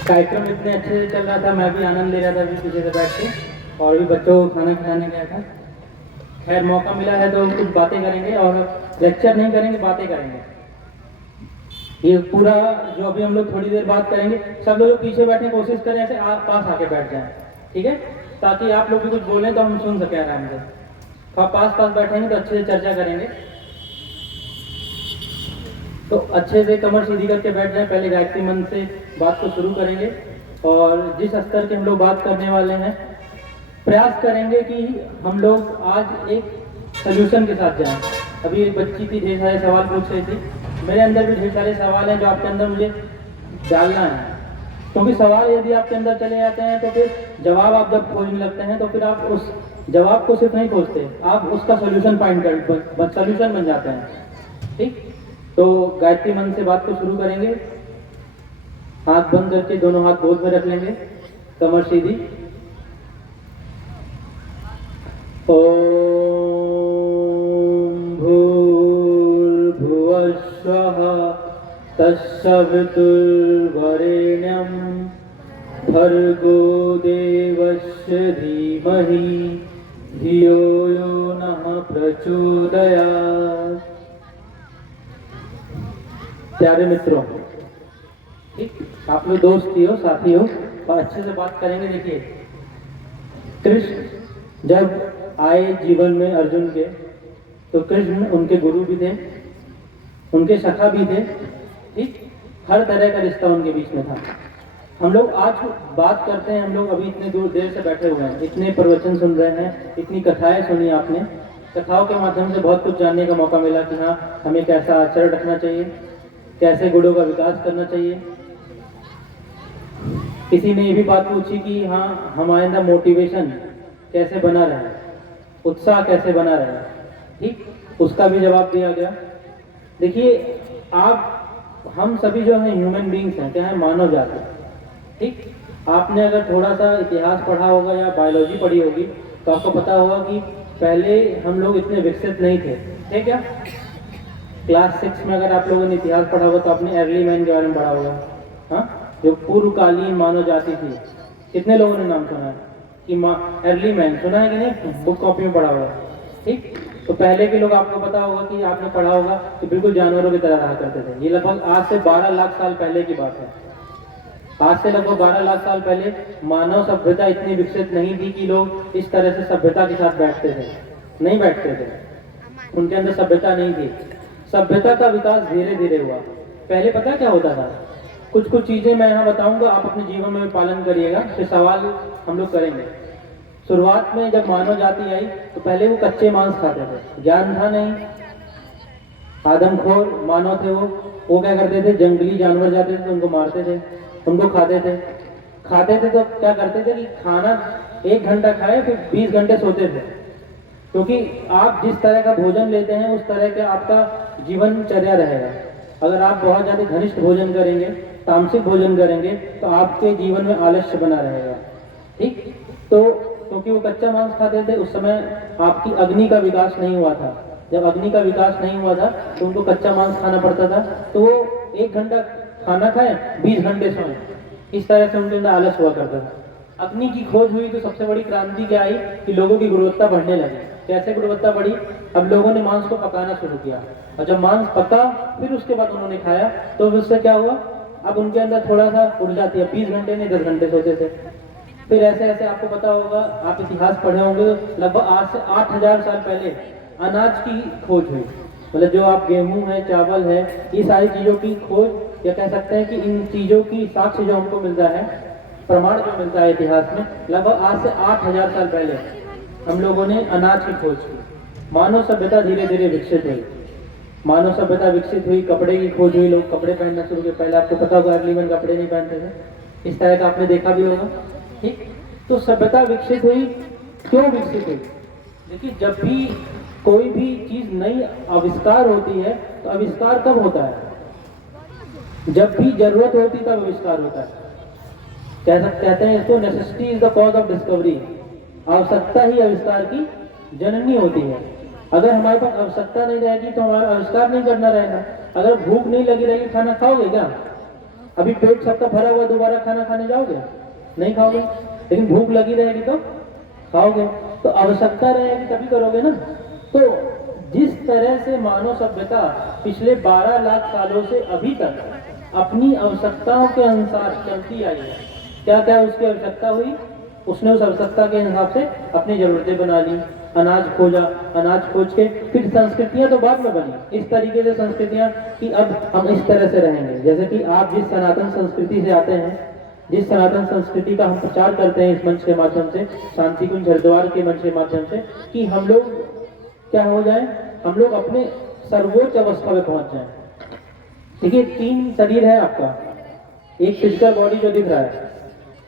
कार्यक्रम इतने अच्छे से चल रहा था, मैं भी आनंद ले रहा था अभी पीछे से बैठ के, और भी बच्चों को खाना खिलाने गया था। खैर मौका मिला है तो कुछ बातें करेंगे, और लेक्चर नहीं करेंगे, बातें करेंगे। ये पूरा जो अभी हम लोग थोड़ी देर बात करेंगे, सब लोग पीछे बैठने की कोशिश करें, ऐसे आप पास आके बैठ जाएं, ठीक है, ताकि आप लोग भी कुछ बोलें तो हम सुन सकें आराम से। तो आप पास पास बैठेंगे तो अच्छे से चर्चा करेंगे। तो अच्छे से कमर सीधी करके बैठ जाएं। पहले गायत्री मंत्र से बात को शुरू करेंगे, और जिस स्तर के हम लोग बात करने वाले हैं, प्रयास करेंगे कि हम लोग आज एक सोल्यूशन के साथ जाएं। अभी एक बच्ची थी, ढेर सारे सवाल पूछ रही थी, मेरे अंदर भी ढेर सारे सवाल हैं जो आपके अंदर मुझे डालना है, क्योंकि सवाल यदि आपके अंदर चले जाते हैं तो फिर जवाब आप जब खोजने लगते हैं तो फिर आप उस जवाब को सिर्फ नहीं खोजते, आप उसका सोल्यूशन फाइंड कर सोल्यूशन बन जाते हैं। ठीक, तो गायत्री मंत्र से बात को शुरू करेंगे। हाथ बंद करके दोनों हाथ गोद में रख लेंगे, कमर सीधी। ओम भूर्भुवः स्वः तत्सवितुर्वरेण्यं भर्गो देवस्य धीमहि धियो यो नः प्रचोदयात्। प्यारे मित्रों, ठीक, आप लोग दोस्त ही हो, साथी हो, और अच्छे से बात करेंगे। देखिए, कृष्ण जब आए जीवन में अर्जुन के, तो कृष्ण उनके गुरु भी थे, उनके सखा भी थे। ठीक, हर तरह का रिश्ता उनके बीच में था। हम लोग आज बात करते हैं, हम लोग अभी इतने दूर देर से बैठे हुए हैं, इतने प्रवचन सुन रहे हैं, इतनी कथाएं सुनी आपने। कथाओं के माध्यम से बहुत कुछ जानने का मौका मिला कि हाँ, हमें कैसा आचरण रखना चाहिए, कैसे गुणों का विकास करना चाहिए। किसी ने ये भी बात पूछी कि हाँ, हमारे अंदर मोटिवेशन कैसे बना रहे, उत्साह कैसे बना रहे। ठीक, उसका भी जवाब दिया गया। देखिए, आप हम सभी जो हैं ह्यूमन बींग्स हैं, क्या है, मानव जाति। ठीक, आपने अगर थोड़ा सा इतिहास पढ़ा होगा या बायोलॉजी पढ़ी होगी तो आपको पता होगा कि पहले हम लोग इतने विकसित नहीं थे। ठीक है, क्लास 6 में अगर आप लोगों ने इतिहास पढ़ा होगा तो आपने अर्ली मैन के बारे में पढ़ा होगा। हाँ, जो पूर्वकालीन मानव जाति थी। कितने लोगों ने नाम सुना है कि अर्ली मैन सुना है कि नहीं? बुक कॉपी में पढ़ा होगा। ठीक, तो पहले के लोग, आपको पता होगा कि आपने पढ़ा होगा कि बिल्कुल जानवरों की तरह रहा करते थे। ये लगभग आज से 12 लाख साल पहले की बात है। आज से लगभग 12 लाख साल पहले मानव सभ्यता इतनी विकसित नहीं थी कि लोग इस तरह से सभ्यता के साथ बैठते थे, नहीं बैठते थे, उनके अंदर सभ्यता नहीं थी। सभ्यता का विकास धीरे धीरे हुआ। पहले पता क्या होता था? कुछ कुछ चीजें मैं यहाँ बताऊंगा, आप अपने जीवन में पालन करिएगा, फिर सवाल हम लोग करेंगे। शुरुआत में जब मानव जाति आई तो पहले वो कच्चे मांस खाते थे, ज्ञान था नहीं, आदमखोर मानव थे वो क्या करते थे, जंगली जानवर जाते थे तो उनको मारते थे, उनको खाते थे। तो क्या करते थे कि खाना 1 घंटा खाए फिर 20 घंटे सोते थे, क्योंकि आप जिस तरह का भोजन लेते हैं उस तरह का आपका जीवनचर्या रहेगा। अगर आप बहुत ज़्यादा घनिष्ठ भोजन करेंगे, तामसिक भोजन करेंगे, तो आपके जीवन में आलस्य बना रहेगा। ठीक, तो क्योंकि वो कच्चा मांस खाते थे, उस समय आपकी अग्नि का विकास नहीं हुआ था। जब अग्नि का विकास नहीं हुआ था तो उनको कच्चा मांस खाना पड़ता था, तो वो 1 घंटा खाना खाएं, 20 घंटे सोएं, इस तरह से उनके अंदर आलस हुआ करता था। अग्नि की खोज हुई तो सबसे बड़ी क्रांति क्या आई कि लोगों की गुणवत्ता बढ़ने लगी। कैसे गुणवत्ता बढ़ी? अब लोगों ने मांस को पकाना शुरू किया, और जब मांस पका फिर उसके बाद उन्होंने खाया, तो उससे क्या हुआ, अब उनके अंदर थोड़ा सा ऊर्जा थी। 20 घंटे नहीं 10 घंटे सोते थे। फिर ऐसे ऐसे आपको पता होगा, आप इतिहास पढ़े होंगे, लगभग आज से 8000 साल पहले अनाज की खोज हुई। मतलब जो आप गेहूं है, चावल है, ये सारी चीज़ों की खोज, या कह सकते हैं कि इन चीज़ों की साक्ष्य जो हमको मिलता है, प्रमाण जो मिलता है इतिहास में, लगभग आज से 8000 साल पहले हम लोगों ने अनाज की खोज की। मानव सभ्यता धीरे धीरे विकसित हुई। मानव सभ्यता विकसित हुई, कपड़े की खोज हुई, लोग कपड़े पहनना शुरू किए। पहले आपको पता होगा अर्ली मैन कपड़े नहीं पहनते थे, इस तरह का आपने देखा भी होगा। ठीक, तो सभ्यता विकसित हुई। क्यों विकसित हुई? देखिए, जब भी कोई भी चीज नई आविष्कार होती है तो आविष्कार कब होता है? जब भी जरूरत होती तब आविष्कार होता है। कहते हैं इसको, necessity is the cause of discovery. आवश्यकता ही आविष्कार की जननी होती है। अगर हमारे पास आवश्यकता नहीं रहेगी तो हमारा आविष्कार नहीं करना रहेगा। अगर भूख नहीं लगी रहेगी, खाना खाओगे क्या? अभी पेट सबका भरा हुआ, दोबारा खाना खाने जाओगे? नहीं खाओगे। लेकिन भूख लगी रहेगी तो खाओगे। तो आवश्यकता रहेगी तभी करोगे ना। तो जिस तरह से मानव सभ्यता पिछले 12 लाख सालों से अभी तक अपनी आवश्यकताओं के अनुसार चलती आई है, क्या क्या उसकी आवश्यकता हुई, उसने उस आवश्यकता के हिसाब से अपनी जरूरतें बना ली, अनाज खोजा, अनाज खोज के फिर संस्कृतियां तो बाद में बनी। इस तरीके से संस्कृतियां कि अब हम इस तरह से रहेंगे। जैसे कि आप जिस सनातन संस्कृति से आते हैं, जिस सनातन संस्कृति का हम प्रचार करते हैं इस मंच के माध्यम से, शांति कुंज हरिद्वार के मंच के माध्यम से, कि हम लोग क्या हो जाए, हम लोग अपने सर्वोच्च अवस्था में पहुंच जाए। देखिए 3 शरीर है आपका। एक फिजिकल बॉडी जो दिख रहा है,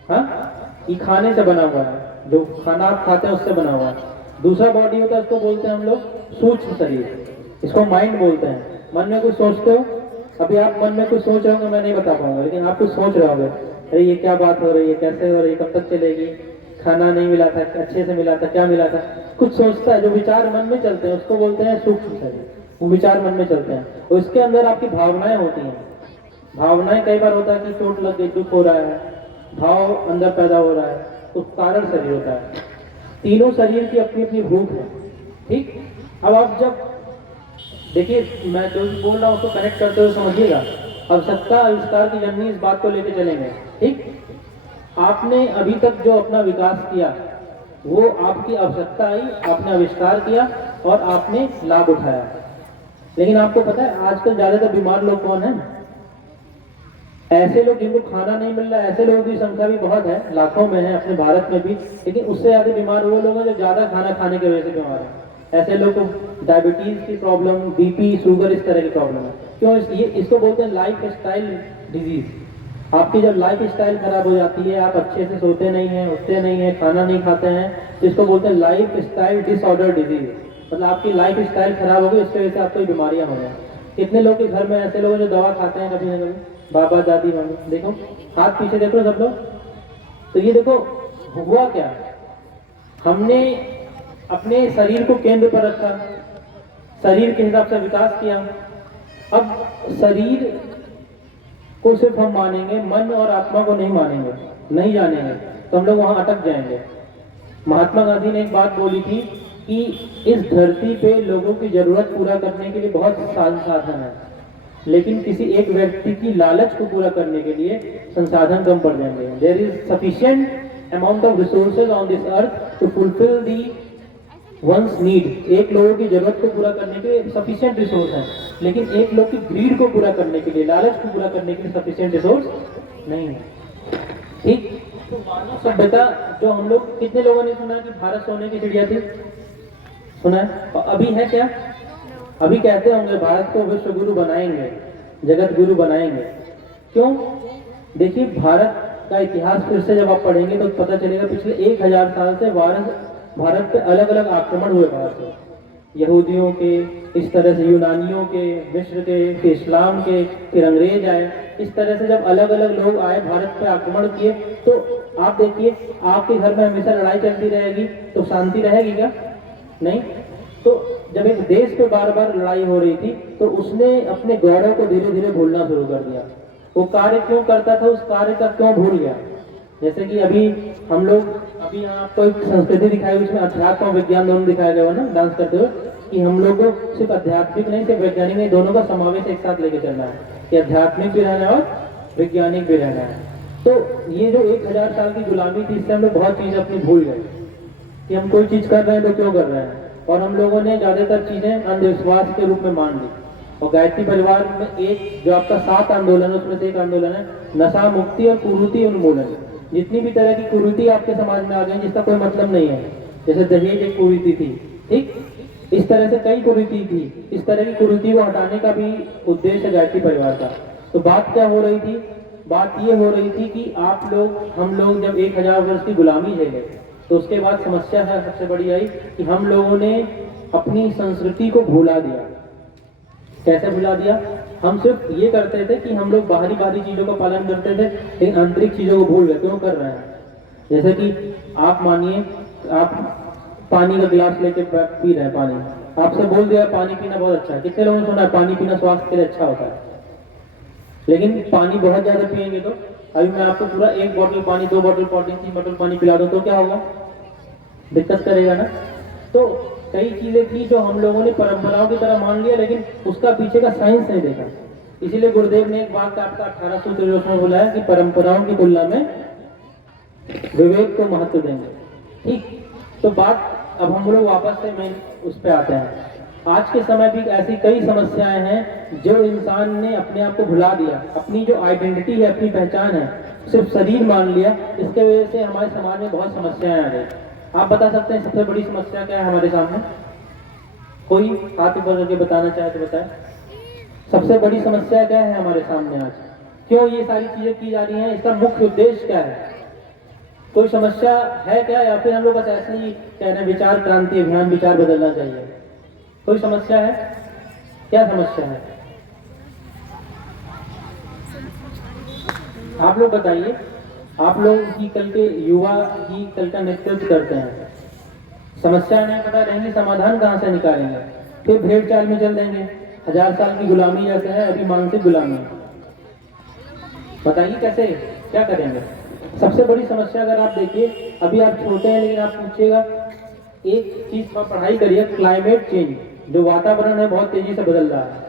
हाँ, ये खाने से बना हुआ है, जो खाना आप खाते हैं उससे बना हुआ है। दूसरा बॉडी होता है, उसको बोलते हैं हम लोग सूक्ष्म शरीर, इसको माइंड बोलते हैं। मन में कुछ सोचते हो, अभी आप मन में कुछ सोच रहे होंगे, मैं नहीं बता पाऊंगा, लेकिन आप कुछ सोच रहे होंगे, अरे ये क्या बात हो रही है, कैसे हो रही है, कब तक चलेगी, खाना नहीं मिला था, अच्छे से मिला था, क्या मिला था, कुछ सोचता है। जो विचार मन में चलते हैं उसको बोलते हैं सूक्ष्म शरीर। वो विचार मन में चलते हैं और इसके अंदर आपकी भावनाएं होती हैं। भावनाएं कई बार होता है कि चोट लग गई, दुख हो रहा है, भाव अंदर पैदा हो रहा है, तो कारण शरीर होता है। तीनों शरीर की अपनी अपनी भूख है, ठीक। अब आप जब देखिए, मैं जो भी बोल रहा हूँ उसको कनेक्ट करते हुए समझिएगा। आवश्यकता आविष्कार की जननी, इस बात को लेकर चलेंगे, ठीक। आपने अभी तक जो अपना विकास किया वो आपकी आवश्यकता आई, आपने आविष्कार किया और आपने लाभ उठाया। लेकिन आपको पता है आजकल ज्यादातर बीमार लोग कौन है? ऐसे लोग जिनको खाना नहीं मिल रहा है। ऐसे लोगों की संख्या भी बहुत है, लाखों में है अपने भारत में भी, लेकिन उससे ज्यादा बीमार वो लोग हैं जो ज्यादा खाना खाने की वजह से बीमार है। ऐसे लोग को डायबिटीज की प्रॉब्लम, बीपी, शुगर, इस तरह की प्रॉब्लम है। क्यों? इसको बोलते हैं लाइफ स्टाइल डिजीज। आपकी जब लाइफ स्टाइल खराब हो जाती है, आप अच्छे से सोते नहीं हैं, उठते नहीं हैं, खाना नहीं खाते हैं, तो इसको बोलते हैं लाइफ स्टाइल डिसऑर्डर डिजीज। मतलब आपकी लाइफ स्टाइल खराब हो गई, इसकी वजह से आपको बीमारियां हो जाए। कितने लोग के घर में ऐसे लोग जो दवा खाते हैं कभी ना कभी, बाबा दादी मम्मी, देखो हाथ पीछे देखो सब लोग। तो ये देखो हुआ क्या, हमने अपने शरीर को केंद्र पर रखा, शरीर के हिसाब से विकास किया। अब शरीर को सिर्फ हम मानेंगे, मन और आत्मा को नहीं मानेंगे, नहीं जानेंगे, तो हम लोग वहां अटक जाएंगे। महात्मा गांधी ने एक बात बोली थी कि इस धरती पे लोगों की जरूरत पूरा करने के लिए बहुत संसाधन है, लेकिन किसी एक व्यक्ति की लालच को पूरा करने के लिए संसाधन कम पड़ जाएंगे। There is sufficient amount of resources on this earth to fulfil the ones need. एक लोगों की जरूरत को पूरा करने के लिए सफिशिएंट रिसोर्स है, लेकिन एक लोग की ग्रीड को पूरा करने के लिए, लालच को पूरा करने के लिए सफिशिएंट रिसोर्स नहीं है, ठीक। तो मानव सभ्यता जो हम लोग, कितने लोगों ने सुना कि भारत सोने की चिड़िया थी? सुना है? और अभी है क्या? अभी कहते होंगे भारत को विश्व गुरु बनाएंगे, जगत गुरु बनाएंगे। क्यों? देखिए भारत का इतिहास फिर से जब आप पढ़ेंगे तो पता चलेगा पिछले 1000 साल से भारत पे अलग अलग आक्रमण हुए बाहर से, यहूदियों के, इस तरह से यूनानियों के, मिस्र के, फिर इस्लाम के, फिर अंग्रेज आए। इस तरह से जब अलग अलग लोग आए भारत पे आक्रमण किए, तो आप देखिए आपके घर में हमेशा लड़ाई चलती रहेगी तो शांति रहेगी क्या? नहीं। तो जब एक देश पे बार बार लड़ाई हो रही थी तो उसने अपने गौरव को धीरे धीरे भूलना शुरू कर दिया। वो कार्य क्यों करता था, उस कार्य का क्यों भूल गया। जैसे कि अभी हम लोग, अभी यहाँ आपको एक संस्कृति दिखाई हुई, उसमें अध्यात्म और विज्ञान दोनों दिखाया गया ना डांस करते हुए, कि हम लोग को सिर्फ आध्यात्मिक नहीं, सिर्फ वैज्ञानिक नहीं, दोनों का समावेश एक साथ लेके चलना है, कि आध्यात्मिक भी रहना है और वैज्ञानिक भी रहना है। तो ये जो 1000 साल की गुलामी थी, इससे हम लोग बहुत चीजें अपनी भूल गए कि हम कोई चीज कर रहे हैं तो क्यों कर रहे हैं, और हम लोगों ने ज्यादातर चीजें अंधविश्वास के रूप में मान ली। और गायत्री परिवार में एक जो आपका 7 आंदोलन है, उसमें से एक आंदोलन है नशा मुक्ति और कुरीति उन्मूलन। जितनी भी तरह की कुरीति आपके समाज में आ गई जिसका कोई मतलब नहीं है, जैसे दहेज एक कुरीति थी, ठीक, इस तरह से कई कुरीति थी। इस तरह की कुरीति को हटाने का भी उद्देश्य गायत्री परिवार का। तो बात क्या हो रही थी? बात ये हो रही थी कि आप लोग, हम लोग जब 1000 वर्ष की गुलामी झेले, तो उसके बाद समस्या है सबसे बड़ी आई कि हम लोगों ने अपनी संस्कृति को भुला दिया। कैसे भुला दिया? हम सिर्फ ये करते थे कि हम लोग बाहरी चीजों का पालन करते थे, लेकिन आंतरिक चीजों को भूल गए। क्यों कर रहे हैं? जैसे कि आप मानिए आप पानी का गिलास लेके पी रहे हैं, पानी आपसे बोल दिया पानी पीना बहुत अच्छा है। कितने लोगों ने सुना है पानी पीना स्वास्थ्य के लिए अच्छा होता है? लेकिन पानी बहुत ज़्यादा पिएंगे तो अभी मैं आपको पूरा 1 बॉटल पानी, 2 बॉटल पानी, 3 बॉटल पानी पिला दूँ तो क्या होगा? दिक्कत करेगा ना। तो कई चीज़ें थी जो हम लोगों ने परंपराओं की तरह मान लिया, लेकिन उसका पीछे का साइंस नहीं देखा। इसीलिए गुरुदेव ने एक वाक्य आपका 18 सूत्र में बोला है कि परंपराओं की तुलना में विवेक को महत्व देंगे। ठीक, तो बात अब हम लोग वापस से मेन उस पर आते हैं। आज के समय भी ऐसी कई समस्याएं हैं जो इंसान ने अपने आप को भुला दिया, अपनी जो आइडेंटिटी है, अपनी पहचान है, सिर्फ शरीर मान लिया। इसके वजह से हमारे समाज में बहुत समस्याएं आ गई। आप बता सकते हैं सबसे बड़ी समस्या क्या है हमारे सामने? कोई हाथ ऊपर करके बताना चाहे तो बताए। सबसे बड़ी समस्या क्या है हमारे सामने आज? क्यों ये सारी चीजें की जा रही हैं? इसका मुख्य उद्देश्य क्या है? कोई समस्या है क्या, या फिर हम लोग बस ऐसे ही कह रहे हैं विचार क्रांति अभियान, विचार बदलना चाहिए? कोई समस्या है? क्या समस्या है? आप लोग बताइए। आप लोग ही कल के युवा ही कल का नेतृत्व करते हैं। समस्या नहीं पता रहेंगी, समाधान कहाँ से निकालेंगे? फिर भेड़ चाल में चल देंगे। 1000 साल की गुलामी जैसे है अभी, मानसिक गुलामी। बताइए कैसे, क्या करेंगे? सबसे बड़ी समस्या अगर आप देखिए, अभी आप छोटे हैं लेकिन आप पूछिएगा, एक चीज पर पढ़ाई करिए, क्लाइमेट चेंज, जो वातावरण है बहुत तेजी से बदल रहा है,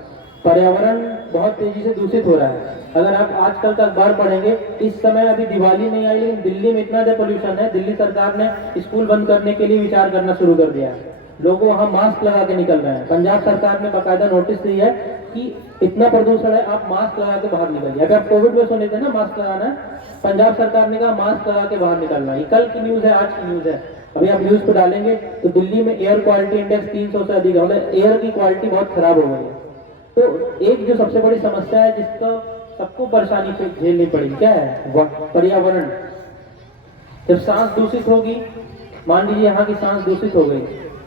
पर्यावरण बहुत तेजी से दूषित हो रहा है। अगर आप आजकल का अखबार पढ़ेंगे, इस समय अभी दिवाली नहीं आई लेकिन दिल्ली में इतना ज़्यादा पोल्यूशन है, दिल्ली सरकार ने स्कूल बंद करने के लिए विचार करना शुरू कर दिया है। लोग वहाँ मास्क लगा के निकल रहे हैं। पंजाब सरकार ने बाकायदा नोटिस दी है कि इतना प्रदूषण है, आप मास्क लगा के बाहर निकलिए। अगर आप कोविड में सुने थे ना मास्क लगाना है, पंजाब सरकार ने कहा मास्क लगा के बाहर निकलना है। कल की न्यूज़ है, आज की न्यूज़ है। अभी आप न्यूज़ पे डालेंगे तो दिल्ली में एयर क्वालिटी इंडेक्स 300 से अधिक है, मतलब एयर की क्वालिटी बहुत खराब हो गई है। तो एक जो सबसे बड़ी समस्या है जिसका सबको परेशानी झेलनी पड़ेगी, क्या है? पर्यावरण। जब सांस दूषित होगी, मान लीजिए यहाँ की सांस दूषित हो गई,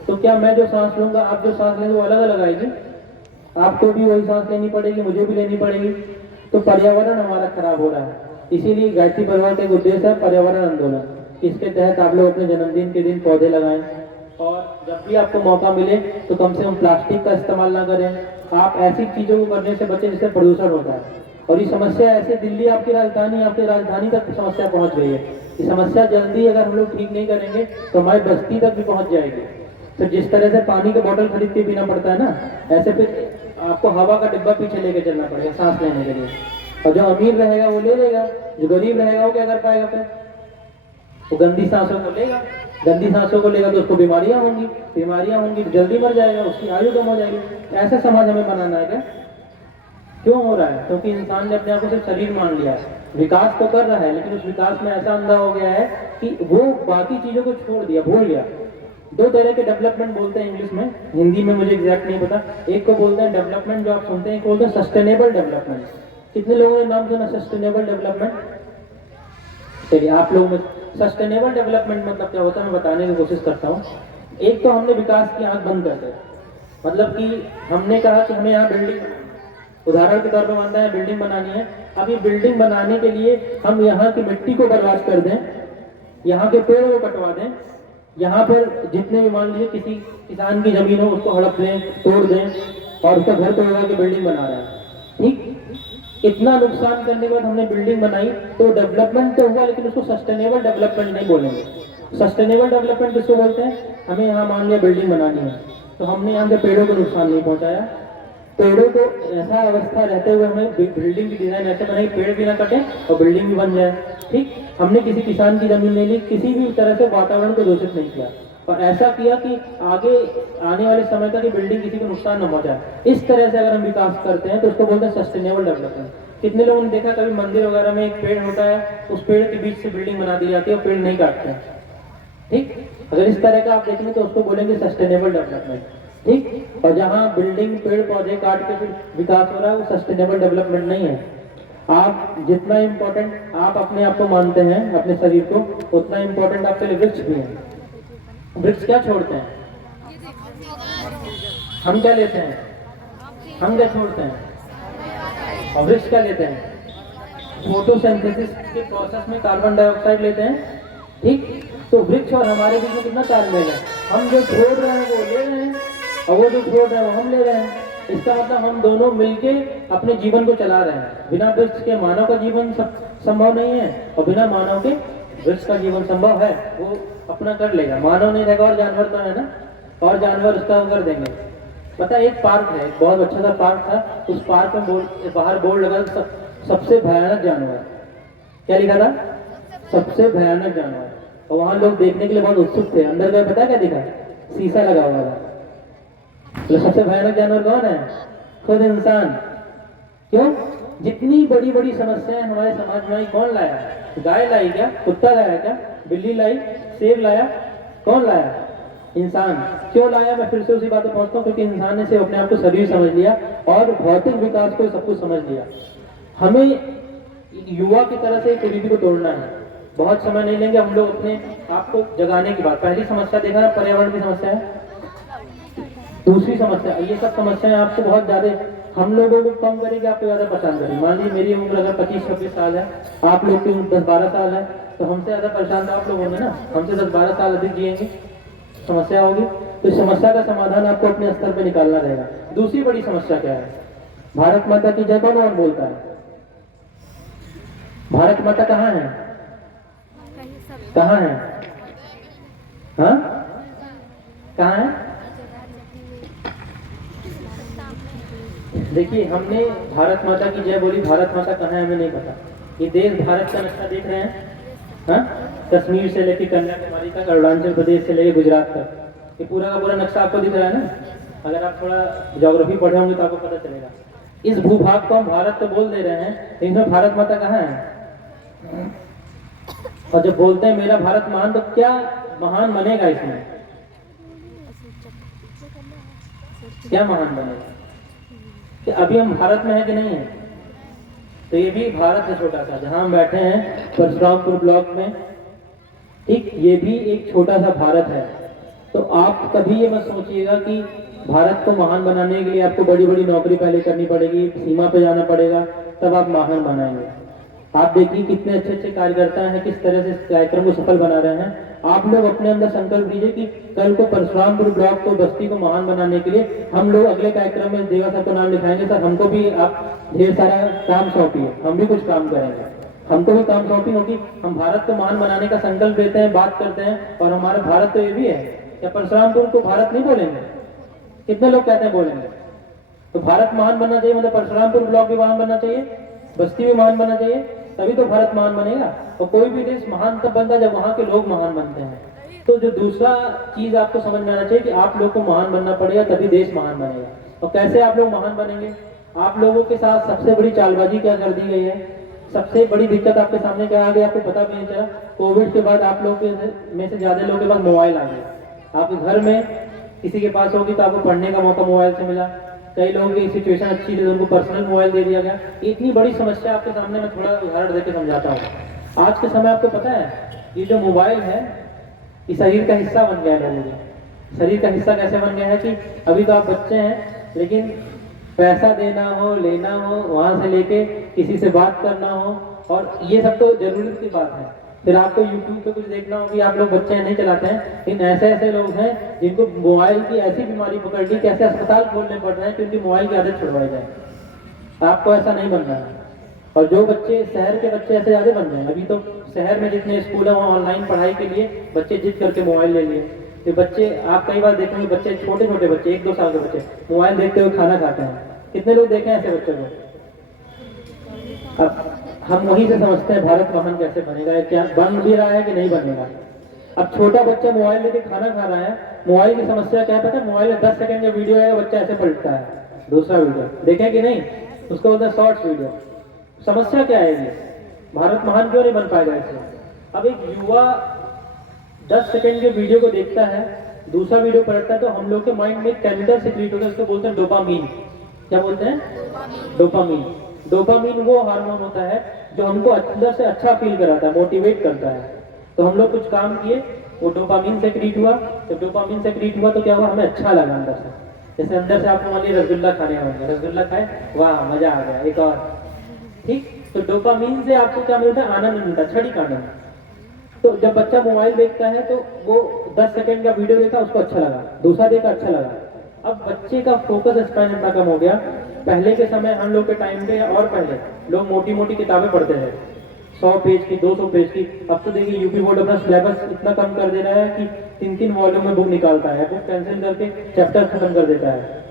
तो क्या मैं जो सांस लूंगा, आप जो सांस लेंगे वो अलग अलग आएगी? आपको भी वही सांस लेनी पड़ेगी, मुझे भी लेनी पड़ेगी। तो पर्यावरण हमारा खराब हो रहा है। इसीलिए गायत्री परिवार का एक उद्देश्य है पर्यावरण आंदोलन। इसके तहत आप लोग अपने जन्मदिन के दिन पौधे लगाएं, और जब भी आपको मौका मिले तो कम से कम प्लास्टिक का इस्तेमाल ना करें। आप ऐसी चीजों को करने से बचें जिससे प्रदूषण होता है। और ये समस्या ऐसे दिल्ली आपकी राजधानी तक समस्या पहुंच गई है। ये समस्या जल्दी अगर हम लोग ठीक नहीं करेंगे तो हमारी बस्ती तक भी पहुंच जाएगी। तो जिस तरह से पानी का बोतल खरीद के पीना पड़ता है ना, ऐसे फिर आपको हवा का डिब्बा पीछे लेके चलना पड़ेगा सांस लेने के लिए। और जो अमीर रहेगा वो ले लेगा, जो गरीब रहेगा वो क्या कर पाएगा? फिर वो गंदी सांसों को लेगा, गंदी सांसों को लेगा तो उसको बीमारियां होंगी तो जल्दी मर जाएगा, उसकी आयु कम हो जाएगी। ऐसा समाज हमें बनाना है क्या? क्यों हो रहा है? क्योंकि इंसान ने अपने आप को सिर्फ शरीर मान लिया है। विकास तो कर रहा है लेकिन उस विकास में ऐसा अंधा हो गया है कि वो बाकी चीजों को छोड़ दिया, भूल गया। 2 तरह के डेवलपमेंट बोलते हैं इंग्लिश में, हिंदी में मुझे एग्जैक्ट नहीं पता। एक को बोलते हैं डेवलपमेंट जो आप सुनते हैं, एक बोलते हैं सस्टेनेबल डेवलपमेंट। कितने लोगों ने नाम सुना सस्टेनेबल डेवलपमेंट? चलिए आप लोग में सस्टेनेबल डेवलपमेंट मतलब क्या होता है मैं बताने की कोशिश करता हूँ। एक तो हमने विकास की आंख बंद कर दी, मतलब कि हमने कहा कि हमें यहाँ बिल्डिंग, उदाहरण के तौर पर मानते हैं बिल्डिंग बनानी है। अब ये बिल्डिंग बनाने के लिए हम यहाँ की मिट्टी को बर्बाद कर दें, यहाँ के पेड़ों को कटवा दें, यहाँ पर जितने भी मान लीजिए किसी किसान की जमीन हो उसको हड़प दें, तोड़ दें और उसका घर तोड़वा के बिल्डिंग बना रहे हैं। ठीक, इतना नुकसान करने के बाद हमने बिल्डिंग बनाई तो डेवलपमेंट तो हुआ, लेकिन उसको सस्टेनेबल डेवलपमेंट नहीं बोलेंगे। सस्टेनेबल डेवलपमेंट किसको बोलते हैं? हमें यहाँ मान लिया बिल्डिंग बनानी है तो हमने यहाँ के पेड़ों को नुकसान नहीं पहुंचाया, पेड़ों को ऐसा अवस्था रहते हुए हमें बिल्डिंग की डिजाइन ऐसे बनाई पेड़ भी ना कटे और बिल्डिंग भी बन जाए। ठीक, हमने किसी किसान की जमीन नहीं ली, किसी भी तरह से वातावरण को दूषित नहीं किया, और ऐसा किया कि आगे आने वाले समय तक ये बिल्डिंग किसी को नुकसान न पहुंचाए। इस तरह से अगर हम विकास करते हैं तो उसको बोलते हैं सस्टेनेबल डेवलपमेंट। कितने लोगों ने देखा कभी मंदिर वगैरह में एक पेड़ होता है, उस पेड़ के बीच से बिल्डिंग बना दी जाती है और पेड़ नहीं काटते हैं। ठीक, अगर इस तरह का आप देखेंगे तो उसको बोलेंगे सस्टेनेबल डेवलपमेंट। ठीक, और जहाँ बिल्डिंग पेड़ पौधे काट के फिर विकास हो रहा है वो सस्टेनेबल डेवलपमेंट नहीं है। आप जितना इम्पोर्टेंट आप अपने आप को मानते हैं, अपने शरीर को, उतना इम्पोर्टेंट आपके लिए वृक्ष भी है। वृक्ष क्या छोड़ते हैं? हम क्या लेते हैं? हम क्या छोड़ते हैं? और वृक्ष क्या लेते हैं? फोटोसिंथेसिस के प्रोसेस में कार्बन डाइऑक्साइड लेते हैं। ठीक, तो वृक्ष और हमारे बीच में कितना तालमेल है? हम जो छोड़ रहे हैं वो ले रहे हैं और वो जो छोड़ रहे हैं वो हम ले रहे हैं। इसका मतलब हम दोनों मिलके अपने जीवन को चला रहे हैं। बिना वृक्ष के मानव का जीवन संभव नहीं है, और बिना मानव के वृक्ष का जीवन संभव है। वो अपना कर लेगा, मानव नहीं रहेगा और जानवर तो है ना, और जानवर उसका कर देंगे। पता है, एक पार्क है, एक बहुत अच्छा सा पार्क था, उस पार्क में बाहर बोर्ड लगा सबसे भयानक जानवर। क्या लिखा था? सबसे भयानक जानवर। और वहां लोग देखने के लिए बहुत उत्सुक थे। अंदर गए, पता क्या दिखा? शीशा लगा हुआ था। तो सबसे भयानक जानवर कौन है? खुद इंसान। क्यों? जितनी बड़ी बड़ी समस्याएं हमारे समाज में आई, कौन लाया? गाय लाई क्या? कुत्ता लाया क्या? बिल्ली लाई? शेर लाया? कौन लाया? इंसान। क्यों लाया? मैं फिर से उसी बात पे पहुंचता हूँ, क्योंकि इंसान ने सिर्फ अपने आप को शरीर समझ लिया और भौतिक विकास को सब कुछ समझ लिया। हमें युवा की तरह से कुरीति को तोड़ना है। बहुत समय नहीं लेंगे हम लोग अपने आप को जगाने की बात। पहली समस्या देखा ना, पर्यावरण की समस्या है। दूसरी समस्या, ये सब समस्याएं आपको बहुत ज्यादा, हम लोगों को कम करेगी, आपको ज्यादा परेशान करेगी। मान लीजिए मेरी उम्र अगर 25-26 साल है, आप लोग की उम्र 10-12 साल है, तो हमसे ज्यादा परेशान तो आप लोग होंगे ना, हमसे 10-12 साल अधिक जिएंगे, समस्या होगी। तो इस समस्या का समाधान आपको अपने स्तर पे निकालना रहेगा। दूसरी बड़ी समस्या क्या है? भारत माता की जय कौन बोलता है? भारत माता कहाँ है? कहाँ है? हाँ, कहाँ है? देखिए, हमने भारत माता की जय बोली, भारत माता कहाँ है हमें नहीं पता। ये देश भारत का नक्शा देख रहे हैं, हाँ? कश्मीर से लेकर कन्याकुमारी तक, अरुणाचल प्रदेश से लेकर गुजरात तक, ये पूरा का पूरा नक्शा आपको दिख रहा है ना। अगर आप थोड़ा ज्योग्राफी पढ़े होंगे तो आपको पता चलेगा। इस भूभाग को हम भारत तो बोल दे रहे हैं, इसमें भारत माता कहाँ है? और जब बोलते हैं मेरा भारत महान, तो क्या महान बनेगा इसमें? क्या महान बनेगा? कि अभी हम भारत में है कि नहीं है? तो ये भी भारत है छोटा सा, जहां हम बैठे हैं परशुरामपुर ब्लॉक में, ठीक, ये भी एक छोटा सा भारत है। तो आप कभी ये मत सोचिएगा कि भारत को महान बनाने के लिए आपको बड़ी बड़ी नौकरी पहले करनी पड़ेगी, सीमा पे जाना पड़ेगा, तब आप महान बनाएंगे। आप देखिए कितने अच्छे अच्छे कार्यकर्ता हैं, किस तरह से इस कार्यक्रम को सफल बना रहे हैं। आप लोग अपने अंदर संकल्प लीजिए कि कल को परशुरामपुर ब्लॉक को, बस्ती को महान बनाने के लिए हम लोग अगले कार्यक्रम में देवा सर का नाम लिखाएंगे। सर, हमको भी आप ढेर सारा काम सौंपिए, हम भी कुछ काम करेंगे, हमको भी काम सौंपी होगी। हम भारत को महान बनाने का संकल्प लेते हैं, बात करते हैं, और हमारा भारत तो ये भी है। क्या परशुरामपुर को भारत नहीं बोलेंगे? कितने लोग कहते हैं बोलेंगे? तो भारत महान बनना चाहिए, मतलब परशुरामपुर ब्लॉक भी महान बनना चाहिए, बस्ती भी महान बनना चाहिए, तभी तो भारत महान बनेगा। और कोई भी देश महान तब बनता है जब वहां के लोग महान बनते हैं। तो जो दूसरा चीज आपको समझ में आना चाहिए कि आप लोग को महान बनना पड़ेगा, तभी देश महान बनेगा। और कैसे आप लोग महान बनेंगे? आप लोगों के साथ सबसे बड़ी चालबाजी क्या कर दी गई है, सबसे बड़ी दिक्कत आपके सामने क्या आ गई, आपको पता भी नहीं चला। कोविड के बाद आप लोग में से ज्यादा लोगों के पास मोबाइल आ गए। आपके घर में किसी के पास होगी तो आपको पढ़ने का मौका मोबाइल से मिला। कई लोगों की सिचुएशन अच्छी थी तो उनको पर्सनल मोबाइल दे दिया गया। इतनी बड़ी समस्या आपके सामने मैं थोड़ा उदाहरण देकर समझाता हूँ। आज के समय आपको पता है, ये जो मोबाइल है, ये शरीर का हिस्सा बन गया है लोगों के। शरीर का हिस्सा कैसे बन गया है कि अभी तो आप बच्चे हैं, लेकिन पैसा देना हो, लेना हो, वहां से लेके किसी से बात करना हो, और ये सब तो जरूरत की बात है। फिर आपको YouTube पे कुछ देखना हो कि आप लोग बच्चे नहीं चलाते हैं, लेकिन ऐसे ऐसे लोग हैं जिनको मोबाइल की ऐसी बीमारी पकड़ ली, कैसे अस्पताल खोलने पड़ रहे हैं क्योंकि मोबाइल की आदत छुड़वाई जाए। आपको ऐसा नहीं बनना है। और जो बच्चे, शहर के बच्चे ऐसे ज्यादा बन रहे हैं। अभी तो शहर में जितने स्कूल है वहाँ ऑनलाइन पढ़ाई के लिए बच्चे जिद करके मोबाइल ले लिए। ये बच्चे आप कई बार देखेंगे, बच्चे छोटे छोटे बच्चे 1-2 साल के बच्चे मोबाइल देखते हुए खाना खाते हैं। कितने लोग देखे हैं ऐसे बच्चों को? अब हम वहीं से समझते हैं भारत महान कैसे बनेगा, क्या बन भी रहा है कि नहीं बनेगा। अब छोटा बच्चा मोबाइल लेके खाना खा रहा है, मोबाइल की समस्या क्या है पता है? मोबाइल में 10 सेकंड का वीडियो आएगा, बच्चा ऐसे पलटता है, दूसरा वीडियो देखें कि नहीं, उसको बोलते हैं शॉर्ट्स वीडियो। समस्या क्या आएगी? भारत महान क्यों नहीं बन पाएगा इससे? अब एक युवा 10 सेकंड के वीडियो को देखता है, दूसरा वीडियो पलटता है, तो हम लोग के माइंड में केमिकल सिक्रीट होता है, उसको बोलते हैं डोपामीन। क्या बोलते हैं? डोपामीन। डोपामीन वो हार्मोन होता है जो हमको अंदर से अच्छा फील कराता है, मोटिवेट करता है। तो हम लोग कुछ काम किए, वो डोपामीन से क्रिएट हुआ। जब डोपामीन से क्रिएट हुआ तो क्या हुआ? हमें अच्छा लगा अंदर से। जैसे अंदर से आपको मान लीजिए रसगुल्ला खाने होंगे, रसगुल्ला खाए, वाह मजा आ गया, एक और, ठीक। तो डोपामीन से आपको क्या मिलता है? आनंद मिलता है, क्षणिक आनंद। तो जब बच्चा मोबाइल देखता है तो वो 10 सेकंड का वीडियो देखा, उसको अच्छा लगा, दूसरा देखा अच्छा लगा, अब बच्चे का फोकस स्पैन इतना कम हो गया। पहले के समय हम लोग के टाइम पे और पहले लोग मोटी मोटी किताबें पढ़ते थे, 100 पेज की, 200 पेज की। अब तो देखिए यूपी बोर्ड अपना सिलेबस इतना कम कर दे रहा है कि 3-3 वॉल्यूम में बुक निकालता है, बुक कैंसिल करके चैप्टर खत्म कर देता है।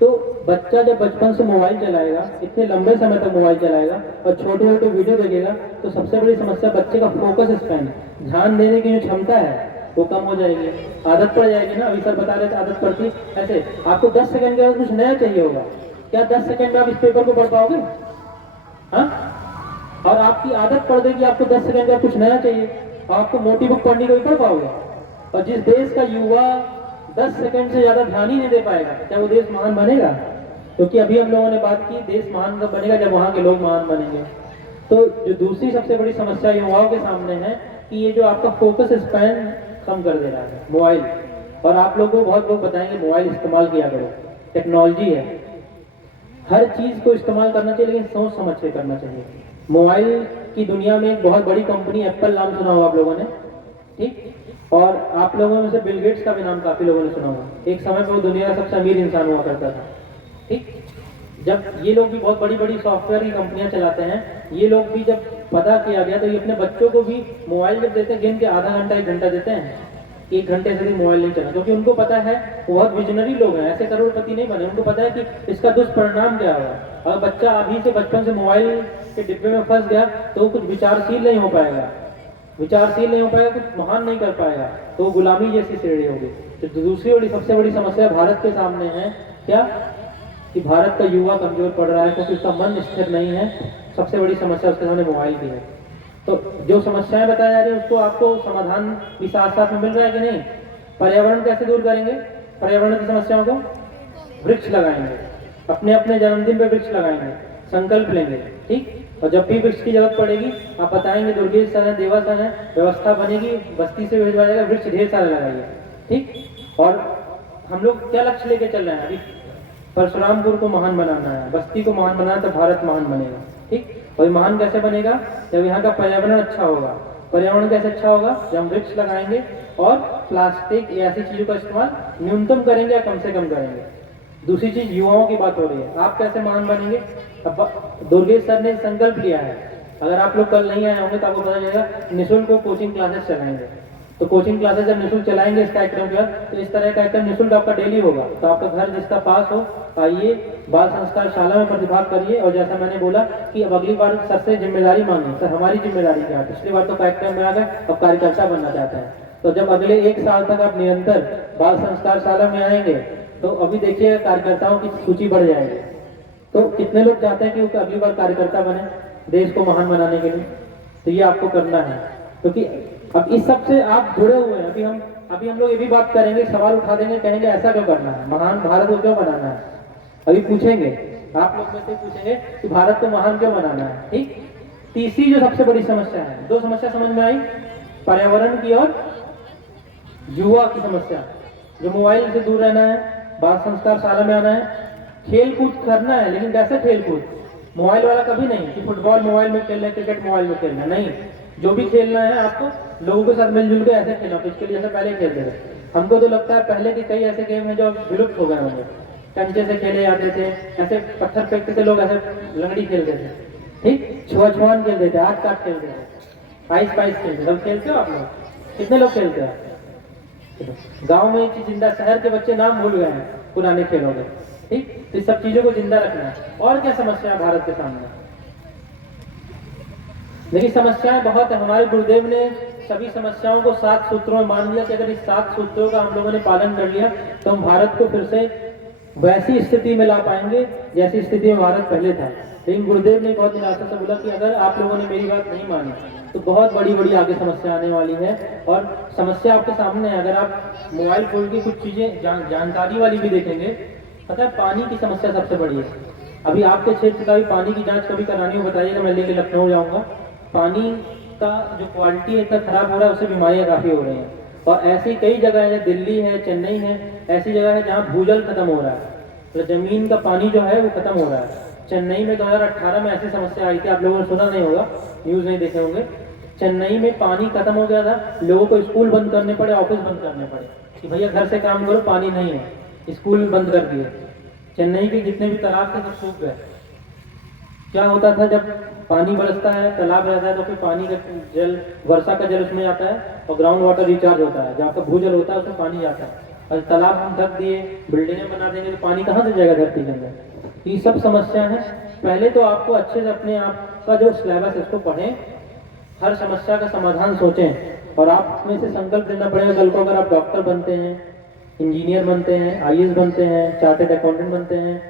तो बच्चा जब बचपन से मोबाइल चलाएगा, इतने लंबे समय तक मोबाइल चलाएगा और छोटे छोटे वीडियो देखेगा, तो सबसे बड़ी समस्या बच्चे का फोकस स्पैन, ध्यान देने की जो क्षमता है वो कम हो जाएगी, आदत पड़ जाएगी ना। अभी सर बता रहे थे आदत पड़ती ऐसे, आपको 10 सेकंड के बाद कुछ नया चाहिए होगा, क्या 10 सेकंड में आप इस पेपर को पढ़ पाओगे? हाँ, और आपकी आदत पड़ गई कि आपको 10 सेकंड का कुछ नया चाहिए, आपको मोटी बुक पढ़नी कोई पढ़ पाओगे? और जिस देश का युवा 10 सेकंड से ज्यादा ध्यान ही नहीं दे पाएगा, क्या वो देश महान बनेगा? क्योंकि अभी हम लोगों ने बात की देश महान तब बनेगा जब वहां के लोग महान बनेंगे। तो जो दूसरी सबसे बड़ी समस्या युवाओं के सामने है कि ये जो आपका फोकस स्पैन कम कर दे रहा है मोबाइल। और आप लोगों को बहुत लोग बताएंगे मोबाइल इस्तेमाल किया करो, टेक्नोलॉजी है, हर चीज को इस्तेमाल करना चाहिए लेकिन सोच समझ के करना चाहिए। मोबाइल की दुनिया में एक बहुत बड़ी कंपनी एप्पल, नाम सुना होगा आप लोगों ने, ठीक? और आप लोगों में से बिल गेट्स का भी नाम काफी लोगों ने सुना होगा। एक समय पर वो दुनिया का सबसे अमीर इंसान हुआ करता था, ठीक? जब ये लोग भी बहुत बड़ी बड़ी सॉफ्टवेयर की कंपनियां चलाते हैं, ये लोग भी जब पता किया गया तो ये अपने बच्चों को भी मोबाइल जब देते हैं, गिन के आधा घंटा 1 घंटा देते हैं, 1 घंटे से भी मोबाइल नहीं चला, क्योंकि उनको पता है, वो बहुत विजनरी लोग हैं, ऐसे करोड़पति नहीं बने, उनको पता है कि इसका दुष्परिणाम क्या होगा। अगर बच्चा अभी से बचपन से मोबाइल के डिब्बे में फंस गया तो वो कुछ विचारशील नहीं हो पाएगा, विचारशील नहीं हो पाएगा, कुछ महान नहीं कर पाएगा, तो वो गुलामी जैसी श्रेणी होगी। तो दूसरी बड़ी सबसे बड़ी समस्या भारत के सामने है क्या, कि भारत का युवा कमजोर पड़ रहा है क्योंकि उसका मन स्थिर नहीं है। सबसे बड़ी समस्या उसके सामने मोबाइल की है। तो जो समस्याएं बताई जा रही है उसको आपको समाधान भी साथ साथ में मिल रहा है कि नहीं? पर्यावरण कैसे दूर करेंगे? पर्यावरण की समस्याओं को वृक्ष लगाएंगे, अपने अपने जन्मदिन पे वृक्ष लगाएंगे, संकल्प लेंगे, ठीक? और जब भी वृक्ष की जरूरत पड़ेगी आप बताएंगे, दुर्गेश सर है, देवा सर है, व्यवस्था बनेगी, बस्ती से भिजवाया जाएगा, वृक्ष ढेर सारे लगाइए, ठीक? और हम लोग क्या लक्ष्य लेके चल रहे हैं? अभी परशुरामपुर को महान बनाना है, बस्ती को महान बनाना है, तो भारत महान बनेगा, ठीक? और महान कैसे बनेगा? जब यहाँ का पर्यावरण अच्छा होगा। पर्यावरण कैसे अच्छा होगा? जब हम वृक्ष लगाएंगे और प्लास्टिक या ऐसी चीजों का इस्तेमाल न्यूनतम करेंगे या कम से कम करेंगे। दूसरी चीज युवाओं की बात हो रही है, आप कैसे महान बनेंगे? अब दुर्गेश सर ने संकल्प लिया है, अगर आप लोग कल नहीं आए होंगे तो आपको पता चलेगा, निःशुल्क कोचिंग क्लासेस चलाएंगे। तो कोचिंग क्लासेस जब निःशुल्क चलाएंगे इस कार्यक्रम के बाद, तो इस तरह का कार्यक्रम निःशुल्क आपका डेली होगा। तो आपका घर जिसका पास हो, आइए बाल संस्कार शाला में प्रतिभाग करिए। और जैसा मैंने बोला कि अब अगली बार सर से जिम्मेदारी मांगिए, सर हमारी जिम्मेदारी क्या है? पिछली बार तो कार्यक्रम में आ गए, अब कार्यकर्ता बनना चाहते हैं। तो जब अगले 1 साल तक आप निरंतर बाल संस्कार शाला में आएंगे तो अभी देखिए कार्यकर्ताओं की सूची बढ़ जाएगी। तो कितने लोग चाहते हैं कि वो अगली बार कार्यकर्ता बने देश को महान बनाने के लिए? तो ये आपको करना है, क्योंकि अब इस सब से आप जुड़े हुए हैं। अभी हम लोग ये भी बात करेंगे, सवाल उठा देंगे, कहेंगे ऐसा क्यों करना है, महान भारत को क्यों बनाना है? अभी पूछेंगे, आप लोग में से पूछेंगे कि भारत को महान क्यों बनाना है, ठीक? तीसरी जो सबसे बड़ी समस्या है, 2 समस्या समझ में आई, पर्यावरण की और युवा की समस्या। जो मोबाइल से दूर रहना है, बाल संस्कार शाला में आना है, खेल कूद करना है, लेकिन कैसे खेल कूद? मोबाइल वाला कभी नहीं कि फुटबॉल मोबाइल में खेलना है, क्रिकेट मोबाइल में खेलना है, नहीं। जो भी खेलना है आपको लोगों के साथ मिलजुल के ऐसे खेलना, तो इसके लिए जैसे पहले खेलते थे। हमको तो लगता है पहले के कई ऐसे गेम हैं जो विलुप्त हो गए होंगे। कंचे से खेले जाते थे, ऐसे पत्थर फेंकते थे लोग, ऐसे लंगड़ी खेलते थे, ठीक? छुआ-छुआन खेलते थे, आठ काट खेलते थे, आइस पाइस खेलते थे। खेलते हो आप लोग? कितने लोग खेलते हैं? गांव में एक जिंदा, शहर के बच्चे नाम भूल गए हैं पुराने खेलों के, ठीक? तो सब चीजों को जिंदा रखना है। और क्या समस्या है भारत के सामने? देखिए समस्याएं बहुत है। हमारे गुरुदेव ने सभी समस्याओं को 7 सूत्रों में मान लिया कि अगर इस 7 सूत्रों का हम लोगों ने पालन कर लिया तो हम भारत को फिर से वैसी स्थिति में ला पाएंगे जैसी स्थिति में भारत पहले था। लेकिन गुरुदेव ने बहुत निराशा से बोला कि अगर आप लोगों ने मेरी बात नहीं मानी तो बहुत बड़ी बड़ी आगे समस्या आने वाली है। और समस्या आपके सामने है। अगर आप मोबाइल फोन की कुछ चीजें जानकारी वाली भी देखेंगे, पता है पानी की समस्या सबसे बड़ी है। अभी आपके क्षेत्र का भी पानी की जांच कभी करानी हो बताइएगा, मैं लेके लखनऊ जाऊंगा। पानी का जो क्वालिटी है इतना खराब हो रहा है, उससे बीमारियां काफी हो रही हैं। और ऐसी कई जगह है, दिल्ली है, चेन्नई है, ऐसी जगह है जहाँ भूजल खत्म हो रहा है, तो जमीन का पानी जो है वो खत्म हो रहा है। चेन्नई में 2018 में ऐसी समस्या आई थी, आप लोगों ने सुना नहीं होगा, न्यूज नहीं देखे होंगे। चेन्नई में पानी खत्म हो गया था, लोगों को स्कूल बंद करने पड़े, ऑफिस बंद करने पड़े कि भैया घर से काम करो, पानी नहीं है। स्कूल बंद कर दिए, चेन्नई के जितने भी तालाब थे सब सूख गए। क्या होता था, जब पानी बरसता है, तालाब रहता है, तो फिर पानी का जल, वर्षा का जल उसमें आता है और ग्राउंड वाटर रिचार्ज होता है, जहाँ का भूजल होता है उसमें पानी जाता है। और तालाब हम ढक दिए, बिल्डिंगें बना देंगे, तो पानी कहाँ से जाएगा धरती के अंदर? तो ये सब समस्या है। पहले तो आपको अच्छे से अपने आप का जो सिलेबस है उसको पढ़ें, हर समस्या का समाधान सोचें, और आप में से संकल्प लेना पड़ेगा कल को अगर आप डॉक्टर बनते हैं, इंजीनियर बनते हैं, आईएएस बनते हैं, चार्टेड अकाउंटेंट बनते हैं,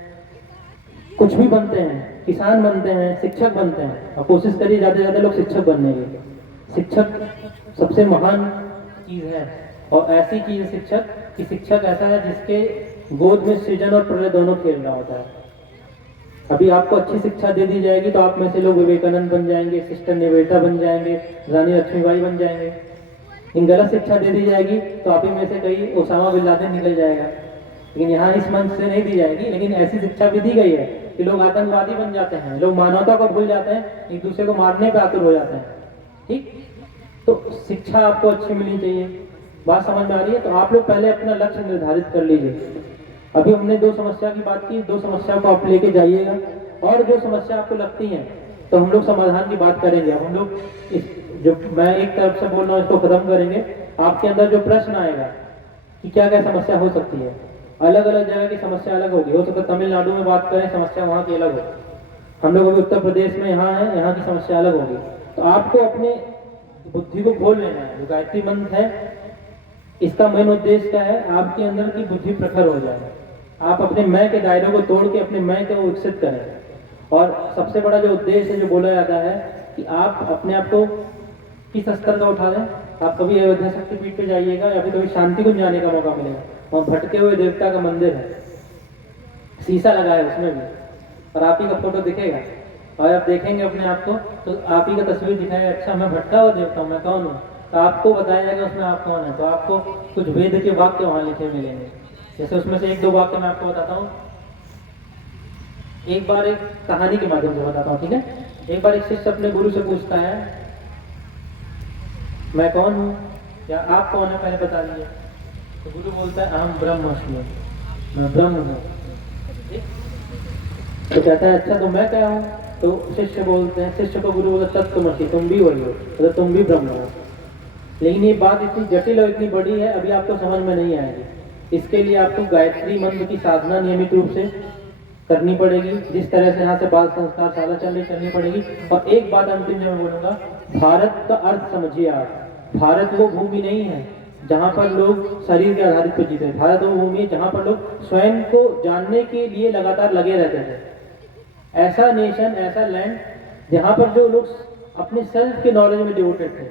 कुछ भी बनते हैं, किसान बनते हैं, शिक्षक बनते हैं, और कोशिश करिए ज़्यादा से ज़्यादा लोग शिक्षक बनने की। शिक्षक सबसे महान चीज़ है, और ऐसी चीज़ है शिक्षक कि शिक्षक ऐसा है जिसके गोद में सृजन और प्रलय दोनों खेल रहा होता है। अभी आपको अच्छी शिक्षा दे दी जाएगी तो आप में से लोग विवेकानंद बन जाएंगे, सिस्टर निवेदिता बन जाएंगे, रानी लक्ष्मीबाई बन जाएंगे। इन गलत शिक्षा दे दी जाएगी तो आप ही में से कई ओसामा बिन लादेन निकल जाएगा। लेकिन यहाँ इस मंच से नहीं दी जाएगी, लेकिन ऐसी शिक्षा भी दी गई है कि लोग आतंकवादी बन जाते हैं, लोग मानवता को भूल जाते हैं, एक दूसरे को मारने पे आतुर हो जाते हैं। ठीक, तो शिक्षा आपको अच्छी मिलनी चाहिए। बात समझ में आ रही है? तो आप लोग पहले अपना लक्ष्य निर्धारित कर लीजिए। अभी हमने 2 समस्या की बात की, 2 समस्या को आप लेके जाइएगा, और जो समस्या आपको लगती है तो हम लोग समाधान की बात करेंगे। अब हम लोग इस जो मैं एक तरफ से बोल रहा हूँ इसको खत्म करेंगे। आपके अंदर जो प्रश्न आएगा कि क्या क्या समस्या हो सकती है, अलग अलग जगह की समस्या अलग होगी। हो सकता है तमिलनाडु में बात करें, समस्या वहाँ की अलग हो। हम लोग अभी उत्तर प्रदेश में यहाँ है, यहाँ की समस्या अलग होगी। तो आपको अपने बुद्धि को खोल लेना है। जो गायत्री मंत्र है इसका मेन उद्देश्य क्या है, आपके अंदर की बुद्धि प्रखर हो जाए, आप अपने मैं के दायरों को तोड़ के अपने मैं को विकसित करें। और सबसे बड़ा जो उद्देश्य है, जो बोला जाता है कि आप अपने आप को किस स्तर का उठा दें। आप कभी अयोध्या शक्तिपीठ पे जाइएगा या फिर कभी शांति कुंज जाने का मौका मिलेगा, वहाँ भटके हुए देवता का मंदिर है, शीशा लगा है उसमें भी, और आप ही का फोटो दिखेगा, और आप देखेंगे अपने आप को तो आप ही का तस्वीर दिखाएगा, अच्छा मैं भटका हुआ देवता हूँ, मैं कौन हूँ? तो आपको बताया जाएगा उसमें आप कौन है। तो आपको कुछ वेद के वाक्य वहाँ लिखे मिलेंगे। जैसे उसमें से 1-2 वाक्य मैं आपको बताता हूँ। एक बार एक कहानी के माध्यम से बताता हूँ, ठीक है। एक बार एक शिष्य अपने गुरु से पूछता है, मैं कौन हूँ या आप कौन है, पहले बता दीजिए। तो गुरु बोलता है अहम ब्रह्मास्मि, मैं ब्रह्म हूँ। तो कहता है अच्छा तो मैं क्या हूँ? तो शिष्य बोलते हैं, शिष्य को गुरु बोलता तत्त्वमसि, तुम भी वही हो, मतलब तुम भी ब्रह्म हो। लेकिन ये बात इतनी जटिल और इतनी बड़ी है, अभी आपको समझ में नहीं आएगी। इसके लिए आपको गायत्री मंत्र की साधना नियमित रूप से करनी पड़ेगी, जिस तरह से यहाँ से बाल संस्कार शाला चलनी पड़ेगी। और एक बात अंतिम में मैं बोलूँगा, भारत का अर्थ समझिए आप। भारत वो भूमि नहीं है जहाँ पर लोग शरीर के आधारित पर जीते। भारत वो भूमि है जहाँ पर लोग स्वयं को जानने के लिए लगातार लगे रहते थे। ऐसा नेशन, ऐसा लैंड जहाँ पर जो लोग अपने सेल्फ के नॉलेज में डिवोटेड थे।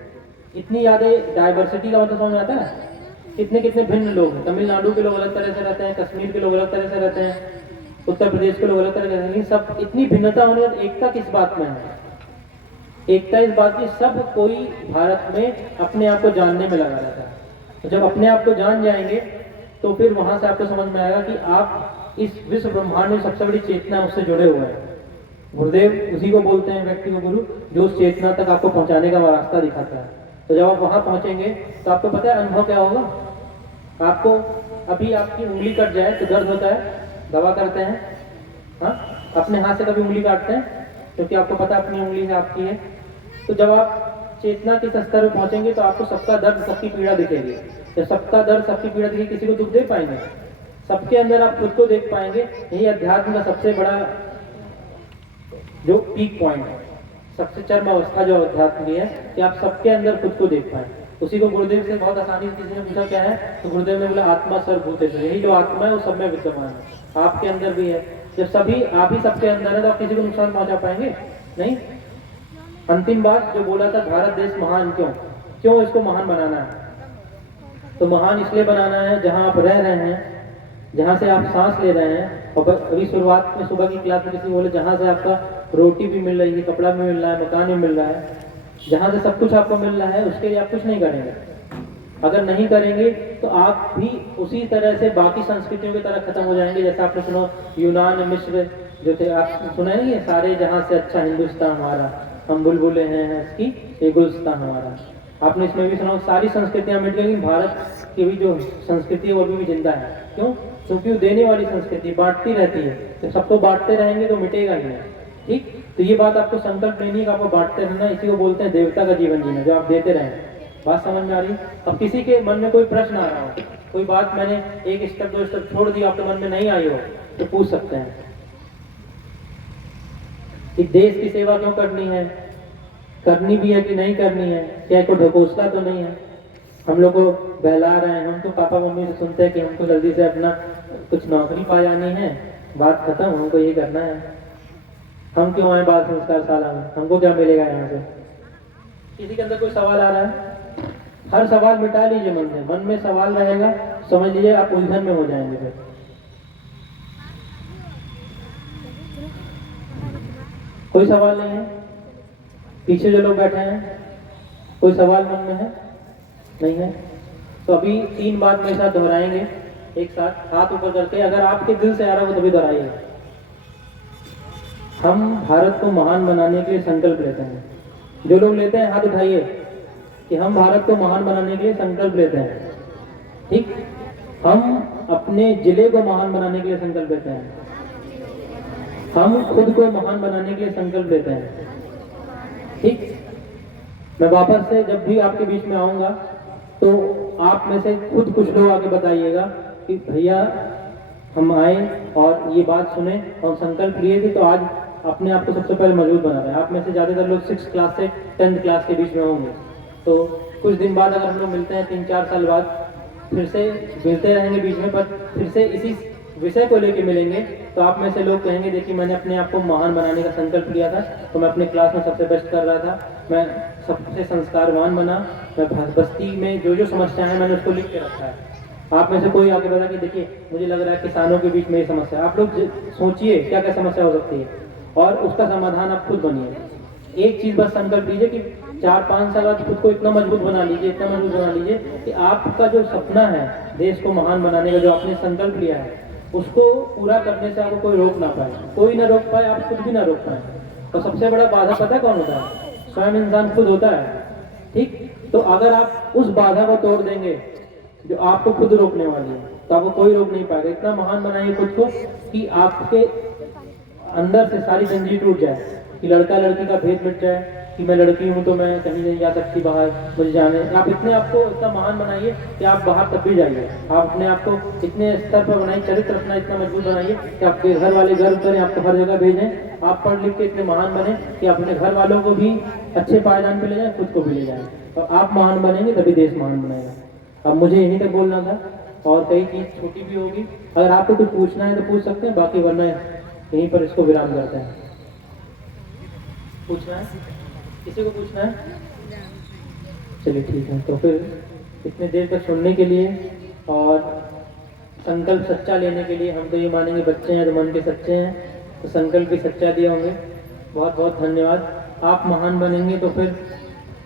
इतनी ज़्यादा डाइवर्सिटी का मतलब समझ में आता है, कितने कितने भिन्न लोग हैं। तमिलनाडु के लोग अलग तरह से रहते हैं, कश्मीर के लोग अलग तरह से रहते हैं, उत्तर प्रदेश के लोग अलग तरह से रहते हैं, लेकिन सब इतनी भिन्नता होने पर एकता किस बात में है? एकता इस बात की सब कोई भारत में अपने आप को जानने में लगा रहता है। तो जब अपने आप को जान जाएंगे तो फिर वहां से आपको समझ में आएगा कि आप इस विश्व ब्रह्मांड में सबसे बड़ी चेतना उससे जुड़े हुए हैं। गुरुदेव उसी को बोलते हैं व्यक्ति को गुरु, जो उस चेतना तक आपको पहुंचाने का रास्ता दिखाता है। तो जब आप वहां पहुंचेंगे तो आपको पता है अनुभव क्या होगा। आपको अभी आपकी उंगली कट जाए तो दर्द होता है, दवा करते हैं, हाँ अपने हाथ से कभी उंगली काटते हैं क्योंकि आपको पता अपनी उंगली है आपकी है। तो जब आप चेतना के स्तर पर पहुंचेंगे तो आपको सबका दर्द, सबकी पीड़ा दिखेगी। जब सबका दर्द, सबकी पीड़ा दिखेगी, किसी को दुख दे पाएंगे? सबके अंदर आप खुद को देख पाएंगे। यही अध्यात्म का सबसे बड़ा जो पीक पॉइंट है, सबसे चरम अवस्था जो अध्यात्म की है कि आप सबके अंदर खुद को देख पाए। उसी को गुरुदेव से बहुत आसानी से किसी ने पूछा क्या है, तो गुरुदेव ने बोला आत्मा सर्वभूतेषु, यही जो आत्मा है वो सब में विद्यमान है, आपके अंदर भी है। जब सभी आप ही सबके अंदर है तो आप किसी को नुकसान पहुंचा पाएंगे? नहीं। अंतिम बात जो बोला था, भारत देश महान क्यों? क्यों इसको महान बनाना है? तो महान इसलिए बनाना है जहां आप रह रहे हैं, जहां से आप सांस ले रहे हैं। और अभी शुरुआत में सुबह की क्लास में किसी बोले जहां से आपका रोटी भी मिल रही है, कपड़ा भी मिल रहा है, मकान भी मिल रहा है, जहां से सब कुछ आपको मिल रहा है, उसके लिए आप कुछ नहीं करेंगे। अगर नहीं करेंगे तो आप भी उसी तरह से बाकी संस्कृतियों की तरह खत्म हो जाएंगे। जैसा आपने सुना यूनान, मिस्र जो थे, आप सुना नहीं है, सारे जहां से अच्छा हिंदुस्तान हमारा, हम बुलबुले हैं इसकी, ये गुलिस्तान हमारा। आपने इसमें भी सुना सारी संस्कृतियां मिट गई, भारत की भी जो संस्कृति है वो अभी भी जिंदा है। क्यों? क्योंकि वो देने वाली संस्कृति बांटती रहती है, तो सबको बांटते रहेंगे तो मिटेगा ही नहीं। ठीक, तो ये बात आपको संकल्प लेनी है कि आपको बांटते रहना, इसी को बोलते हैं देवता का जीवन जीना, जो आप देते रहें। बात समझ में आ रही? अब किसी के मन में कोई प्रश्न आ रहा हो, कोई बात मैंने एक स्टेप दो स्टेप छोड़ दी, आपके मन में नहीं आई हो, तो पूछ सकते हैं कि देश की सेवा क्यों करनी है, करनी भी है कि नहीं करनी है, क्या कोई ढकोसला तो नहीं है, हम लोग को बहला रहे हैं। हम तो पापा मम्मी से सुनते हैं कि हमको जल्दी से अपना कुछ नौकरी पा जानी है, बात खत्म, हमको ये करना है, हम क्यों आए बाल संस्कार शाला में, हमको क्या मिलेगा यहाँ से। किसी के अंदर कोई सवाल आ रहा है? हर सवाल मिटा लीजिए मन से, मन में सवाल रहेगा समझ लीजिए आप उलझन में हो जाएंगे। फिर कोई सवाल नहीं है? पीछे जो लोग बैठे हैं कोई सवाल मन में है? नहीं है? तो अभी 3 बात मेरे साथ दोहराएंगे एक साथ, हाथ ऊपर करके, अगर आपके दिल से आ रहा हो तभी दोहराइए। हम भारत को महान बनाने के लिए संकल्प लेते हैं। जो लोग लेते हैं हाथ उठाइए कि हम भारत को महान बनाने के लिए संकल्प लेते हैं। ठीक, हम अपने जिले को महान बनाने के लिए संकल्प लेते हैं, हम खुद को महान बनाने के लिए संकल्प लेते हैं। ठीक, मैं वापस से जब भी आपके बीच में आऊंगा तो आप में से खुद कुछ लोग आके बताइएगा कि भैया हम आए और ये बात सुने और संकल्प लिए थे, तो आज अपने आप को सबसे पहले मजबूत बना रहे हैं। आप में से ज़्यादातर लोग 6th क्लास से 10th क्लास के बीच में होंगे, तो कुछ दिन बाद अगर हम लोग मिलते हैं 3-4 साल बाद, फिर से मिलते रहेंगे बीच में, पर फिर से इसी विषय को लेके मिलेंगे, तो आप में से लोग कहेंगे देखिए मैंने अपने आप को महान बनाने का संकल्प लिया था, तो मैं अपने क्लास में सबसे बेस्ट कर रहा था, मैं सबसे संस्कारवान बना, मैं बस्ती में जो जो समस्याएं हैं मैंने उसको लिख के रखा है। आप में से कोई आके बता कि देखिए मुझे लग रहा है किसानों के बीच में ये समस्या है, आप लोग सोचिए क्या क्या समस्या हो सकती है और उसका समाधान आप खुद बनिए। एक चीज़ बस संकल्प लीजिए कि 4-5 साल बाद खुद को इतना मजबूत बना लीजिए, इतना मजबूत बना लीजिए कि आपका जो सपना है देश को महान बनाने का, जो आपने संकल्प लिया है, उसको पूरा करने से आपको कोई रोक ना पाए, कोई ना रोक पाए, आप खुद भी ना रोक पाए। और सबसे बड़ा बाधा पता है कौन होता है? स्वयं इंसान खुद होता है। ठीक, तो अगर आप उस बाधा को तोड़ देंगे जो आपको खुद रोकने वाली है, तो आपको कोई रोक नहीं पाएगा। इतना महान बनाइए खुद को कि आपके अंदर से सारी जंजीर टूट जाए, कि लड़का लड़की का भेद मिट जाए, कि मैं लड़की हूँ तो मैं कहीं नहीं जा सकती बाहर, मुझे जाने। आप इतने आपको इतना महान बनाइए कि आप बाहर तब भी जाइए। आप अपने आप को इतने स्तर पर बनाइए, चरित्र अपना इतना मजबूत बनाइए कि आपके घर वाले गर्व करें, आपको हर जगह भेजें। आप पढ़ लिख के इतने महान बने कि अपने घर वालों को भी अच्छे पायदान पे ले जाए, खुद को भी ले जाए। और आप महान बनेंगे तभी देश महान बनेगा। अब मुझे यहीं तक बोलना था, और कई चीज़ छोटी भी होगी, अगर आपको कुछ पूछना है तो पूछ सकते हैं, बाकी वरना यहीं पर इसको विराम करते हैं। पूछना है? किसी को पूछना है? चलिए ठीक है, तो फिर इतने देर तक सुनने के लिए और संकल्प सच्चा लेने के लिए, हम तो ये मानेंगे बच्चे हैं तो मन के सच्चे हैं, तो संकल्प भी सच्चा दिए होंगे। बहुत बहुत धन्यवाद। आप महान बनेंगे तो फिर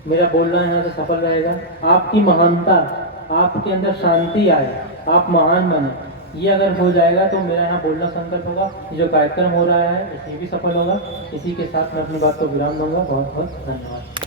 मेरा बोलना यहाँ से सफल रहेगा। आपकी महानता, आपके अंदर शांति आए, आप महान बने, ये अगर हो जाएगा तो मेरा यहाँ बोलना संकल्प होगा। जो कार्यक्रम हो रहा है ये भी सफल होगा। इसी के साथ मैं अपनी बात को विराम दूंगा। बहुत बहुत धन्यवाद।